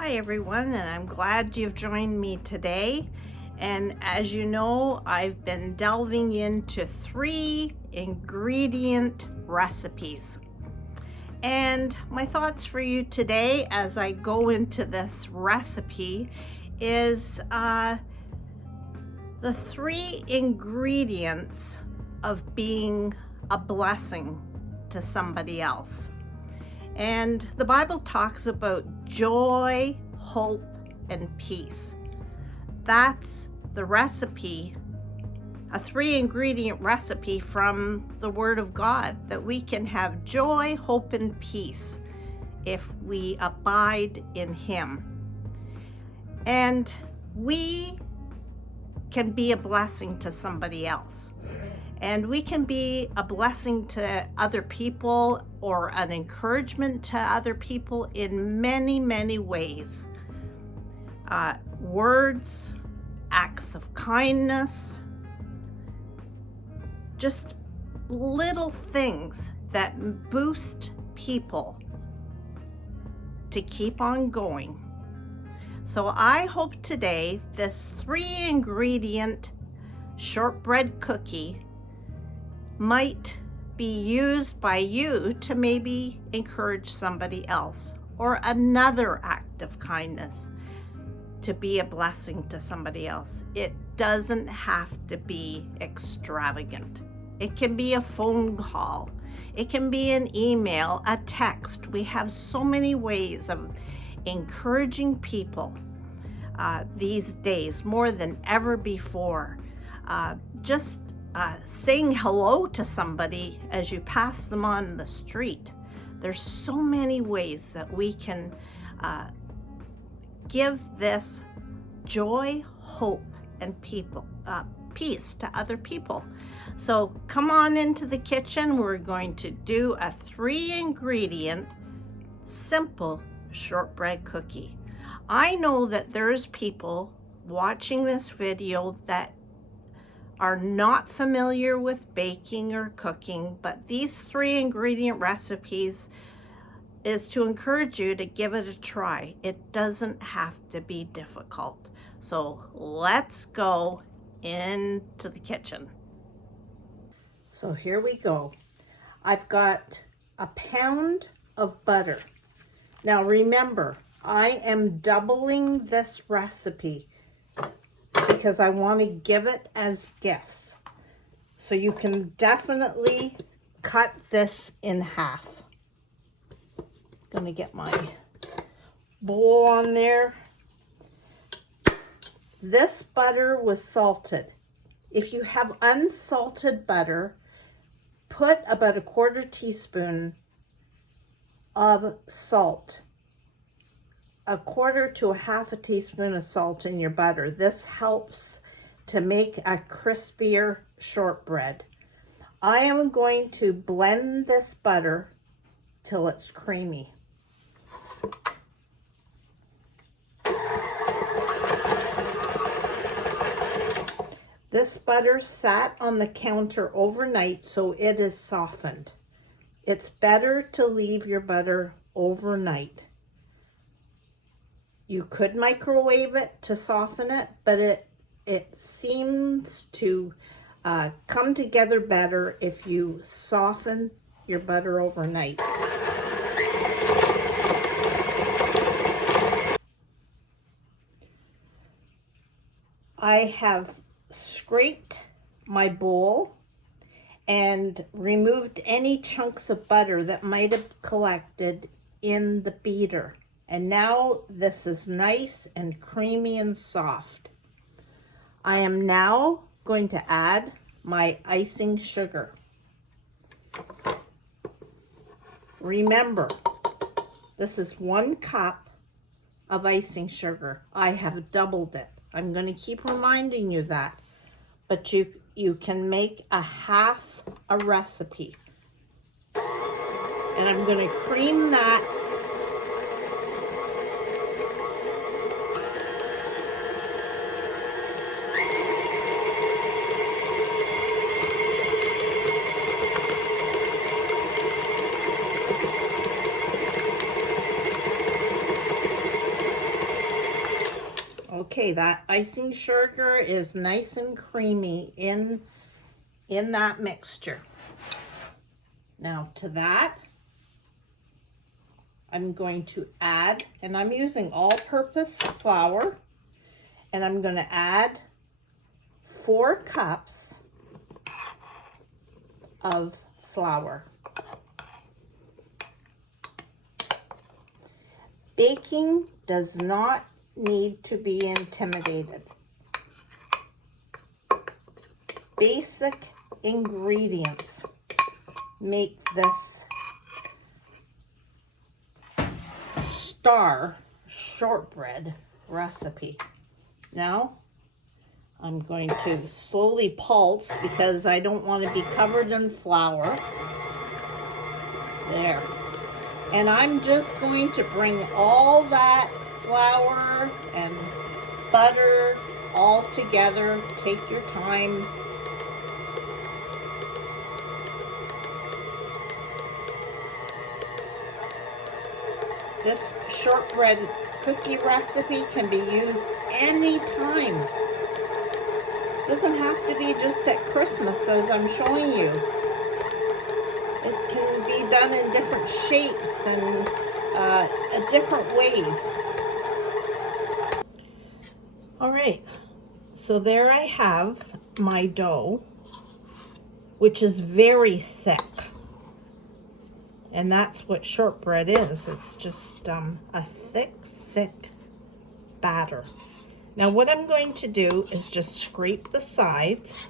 Hi everyone, and I'm glad you've joined me today. And as you know, I've been delving into 3 ingredient recipes. And my thoughts for you today as I go into this recipe is the 3 ingredients of being a blessing to somebody else. And the Bible talks about joy, hope, and peace. That's the recipe, a 3 ingredient recipe from the Word of God, that we can have joy, hope, and peace if we abide in Him. And we can be a blessing to somebody else. And we can be a blessing to other people or an encouragement to other people in many, many ways. Words, acts of kindness, just little things that boost people to keep on going. So I hope today this 3 ingredient shortbread cookie might be used by you to maybe encourage somebody else, or another act of kindness to be a blessing to somebody else. It doesn't have to be extravagant. It can be a phone call. It can be an email, a text. We have so many ways of encouraging people these days, more than ever before. Just saying hello to somebody as you pass them on the street. There's so many ways that we can give this joy, hope, and peace to other people. So come on into the kitchen. We're going to do a 3 ingredient simple shortbread cookie. I know that there's people watching this video that are not familiar with baking or cooking, but these 3 ingredient recipes is to encourage you to give it a try. It doesn't have to be difficult. So let's go into the kitchen. So here we go. I've got a pound of butter. Now remember, I am doubling this recipe because I want to give it as gifts. So you can definitely cut this in half. Gonna get my bowl on there. This butter was salted. If you have unsalted butter, put about a 1/4 teaspoon of salt. 1/4 to a 1/2 teaspoon of salt in your butter. This helps to make a crispier shortbread. I am going to blend this butter till it's creamy. This butter sat on the counter overnight, so it is softened. It's better to leave your butter overnight. You could microwave it to soften it, but it seems to come together better if you soften your butter overnight. I have scraped my bowl and removed any chunks of butter that might have collected in the beater. And now this is nice and creamy and soft. I am now going to add my icing sugar. Remember, this is 1 cup of icing sugar. I have doubled it. I'm going to keep reminding you that. But you can make a half a recipe. And I'm going to cream that Okay, that icing sugar is nice and creamy in that mixture. Now to that, I'm going to add, and I'm using all-purpose flour, and I'm going to add 4 cups of flour. Baking does not need to be intimidated. Basic ingredients make this star shortbread recipe. Now I'm going to slowly pulse because I don't want to be covered in flour. There. And I'm just going to bring all that flour and butter all together. Take your time. This shortbread cookie recipe can be used anytime. Doesn't have to be just at Christmas, as I'm showing you. It can be done in different shapes and different ways. All right, so there I have my dough, which is very thick. And that's what shortbread is. It's just a thick batter. Now what I'm going to do is just scrape the sides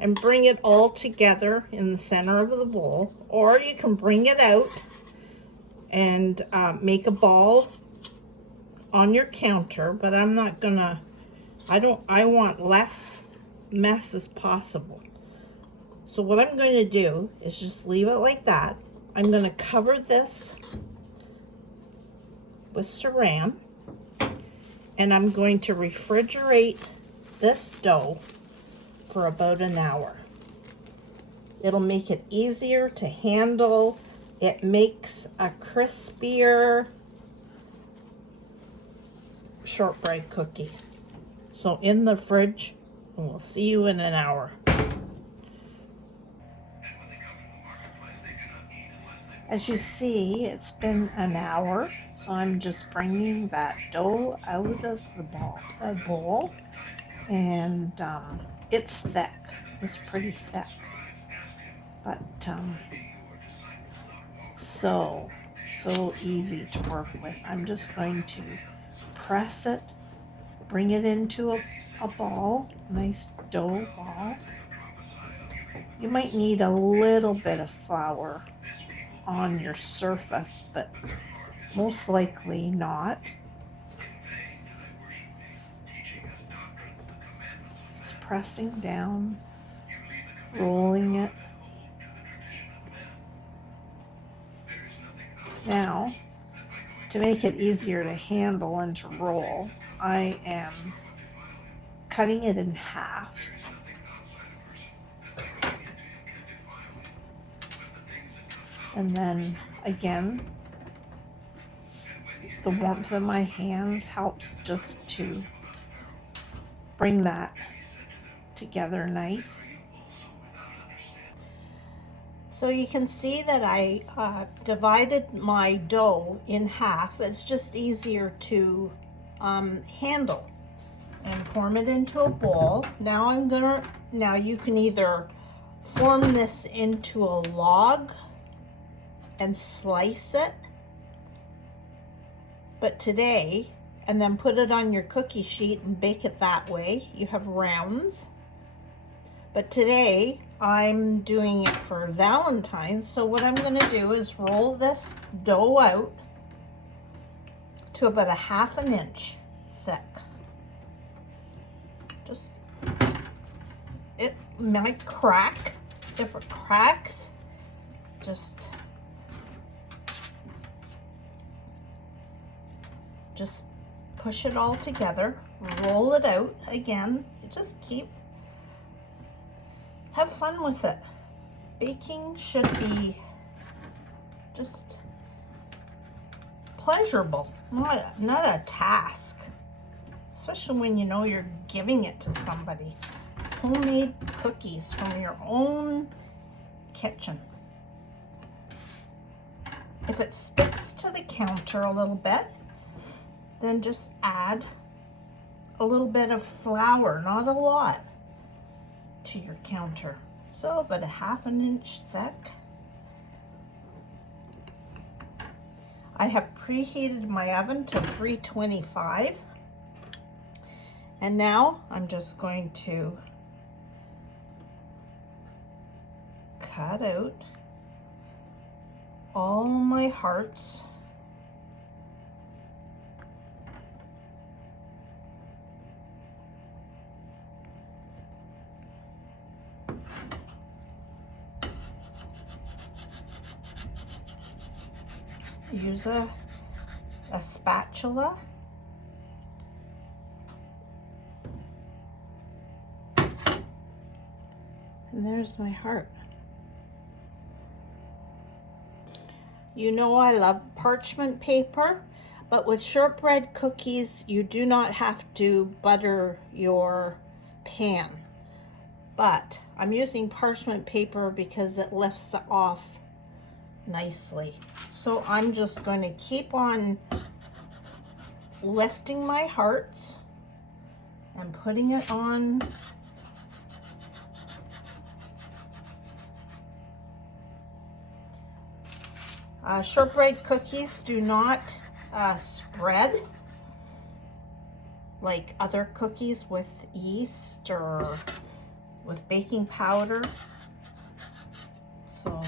and bring it all together in the center of the bowl, or you can bring it out and make a ball on your counter, but I'm not gonna, I want less mess as possible. So what I'm going to do is just leave it like that. I'm going to cover this with saran, and I'm going to refrigerate this dough for about an hour. It'll make it easier to handle. It makes a crispier shortbread cookie. So in the fridge, and we'll see you in an hour. As you see, it's been an hour. So I'm just bringing that dough out of the bowl, and it's thick. It's pretty thick, but so easy to work with. I'm just going to press it, bring it into a ball, nice dough ball. You might need a little bit of flour on your surface, but most likely not. Just pressing down, rolling it. Now, to make it easier to handle and to roll, I am cutting it in half. And then again, the warmth of my hands helps just to bring that together nice. So you can see that I divided my dough in half. It's just easier to handle, and form it into a bowl. Now you can either form this into a log and slice it, but today, and then put it on your cookie sheet and bake it that way. You have rounds. But today I'm doing it for Valentine's. So what I'm going to do is roll this dough out to about 1/2 inch thick. Just, it might crack. If it cracks, just push it all together, roll it out again. Just have fun with it. Baking should be just pleasurable, not a task. Especially when you know you're giving it to somebody. Homemade cookies from your own kitchen. If it sticks to the counter a little bit, then just add a little bit of flour, not a lot, to your counter. So about a ½ inch thick. I have preheated my oven to 325. And now I'm just going to cut out all my hearts. Use a spatula. And there's my heart. You know I love parchment paper, but with shortbread cookies, you do not have to butter your pan. But I'm using parchment paper because it lifts it off nicely. So I'm just going to keep on lifting my hearts and putting it on. Shortbread cookies do not spread like other cookies with yeast or with baking powder. So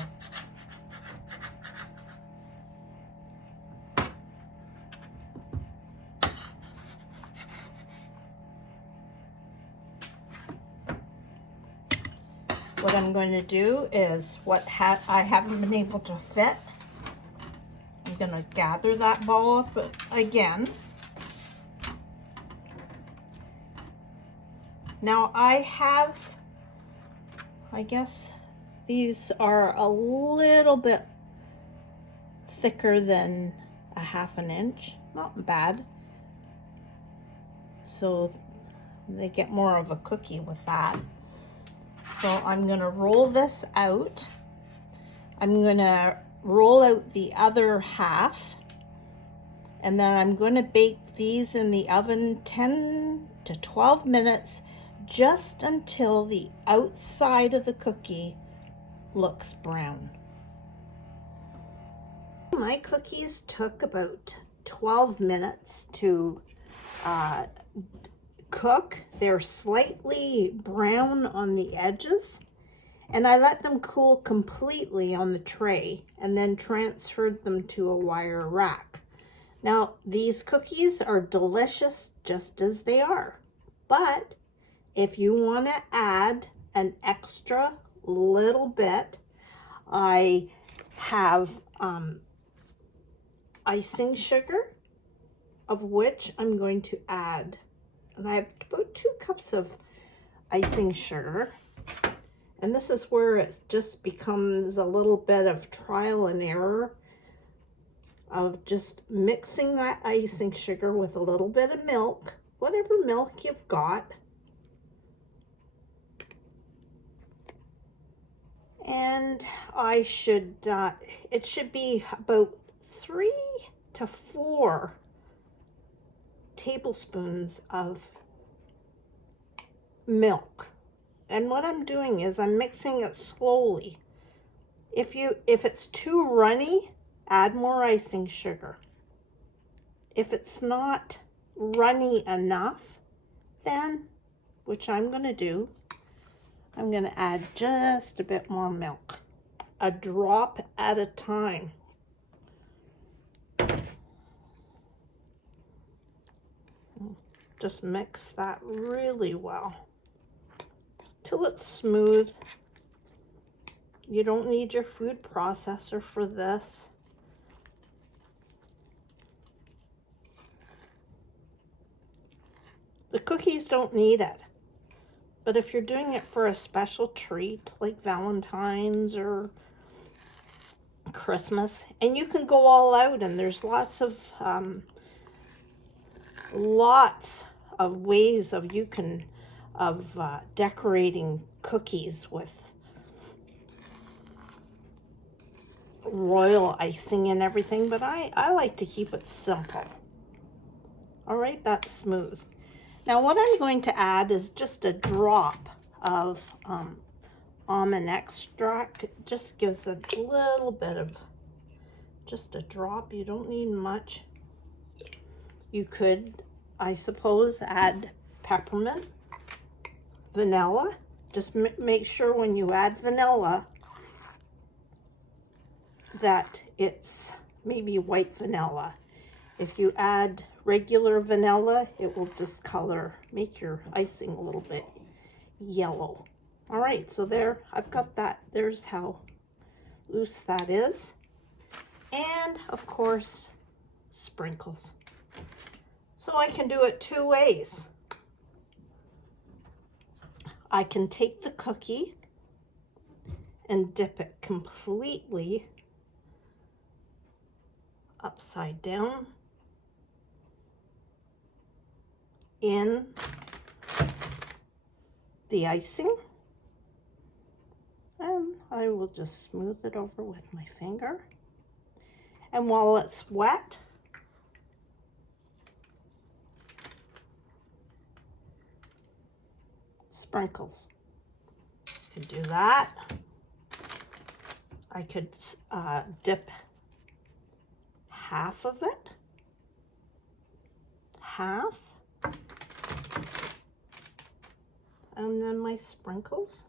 what I'm going to do is what I haven't been able to fit, I'm going to gather that ball up again. Now I guess these are a little bit thicker than a ½ inch, not bad. So they get more of a cookie with that. So I'm gonna roll this out. I'm gonna roll out the other half, and then I'm gonna bake these in the oven 10 to 12 minutes, just until the outside of the cookie looks brown. My cookies took about 12 minutes to cook. They're slightly brown on the edges, and I let them cool completely on the tray and then transferred them to a wire rack. Now, these cookies are delicious just as they are, but if you want to add an extra little bit, I have icing sugar, of which I'm going to add, and I have about 2 cups of icing sugar. And this is where it just becomes a little bit of trial and error of just mixing that icing sugar with a little bit of milk, whatever milk you've got. And I should, it should be about 3 to 4 tablespoons of milk. And what I'm doing is I'm mixing it slowly. If it's too runny, add more icing sugar. If it's not runny enough, then, which I'm going to do, I'm going to add just a bit more milk, a drop at a time. Just mix that really well till it's smooth. You don't need your food processor for this. The cookies don't need it. But if you're doing it for a special treat like Valentine's or Christmas, and you can go all out, and there's lots of ways of decorating cookies with royal icing and everything, but I like to keep it simple. All right, that's smooth. Now what I'm going to add is just a drop of almond extract. It just gives a little bit of, just a drop. You don't need much. You could, I suppose, add peppermint, vanilla. Just make sure when you add vanilla that it's maybe white vanilla. If you add regular vanilla, it will discolor, make your icing a little bit yellow. All right, so there, I've got that. There's how loose that is. And of course, sprinkles. So I can do it two ways. I can take the cookie and dip it completely upside down in the icing, and I will just smooth it over with my finger. And while it's wet, sprinkles. Could do that. I could dip half of it, half, and then my sprinkles.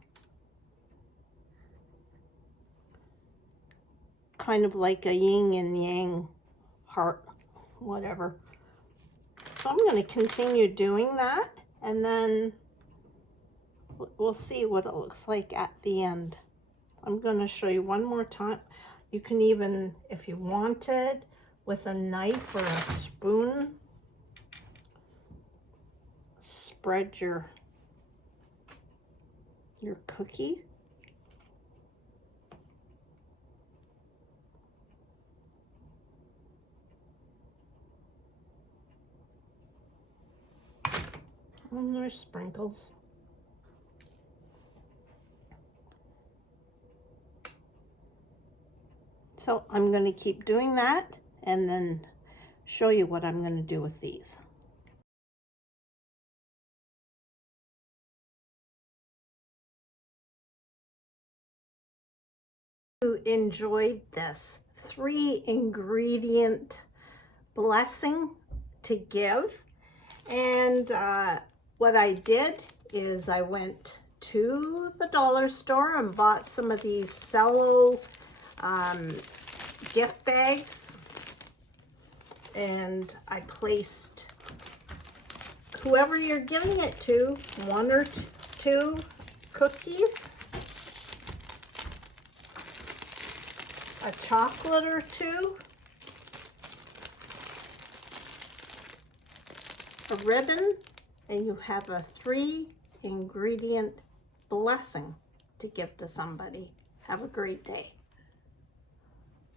Kind of like a yin and yang heart, whatever. So I'm going to continue doing that, and then we'll see what it looks like at the end. I'm going to show you one more time. You can even, if you wanted, with a knife or a spoon, spread your cookie. And there's sprinkles. So I'm going to keep doing that and then show you what I'm going to do with these. You enjoyed this 3-ingredient blessing to give, and what I did is I went to the dollar store and bought some of these cello gift bags, and I placed whoever you're giving it to, 1 or 2 cookies, a chocolate or 2, a ribbon, and you have a 3-ingredient blessing to give to somebody. Have a great day.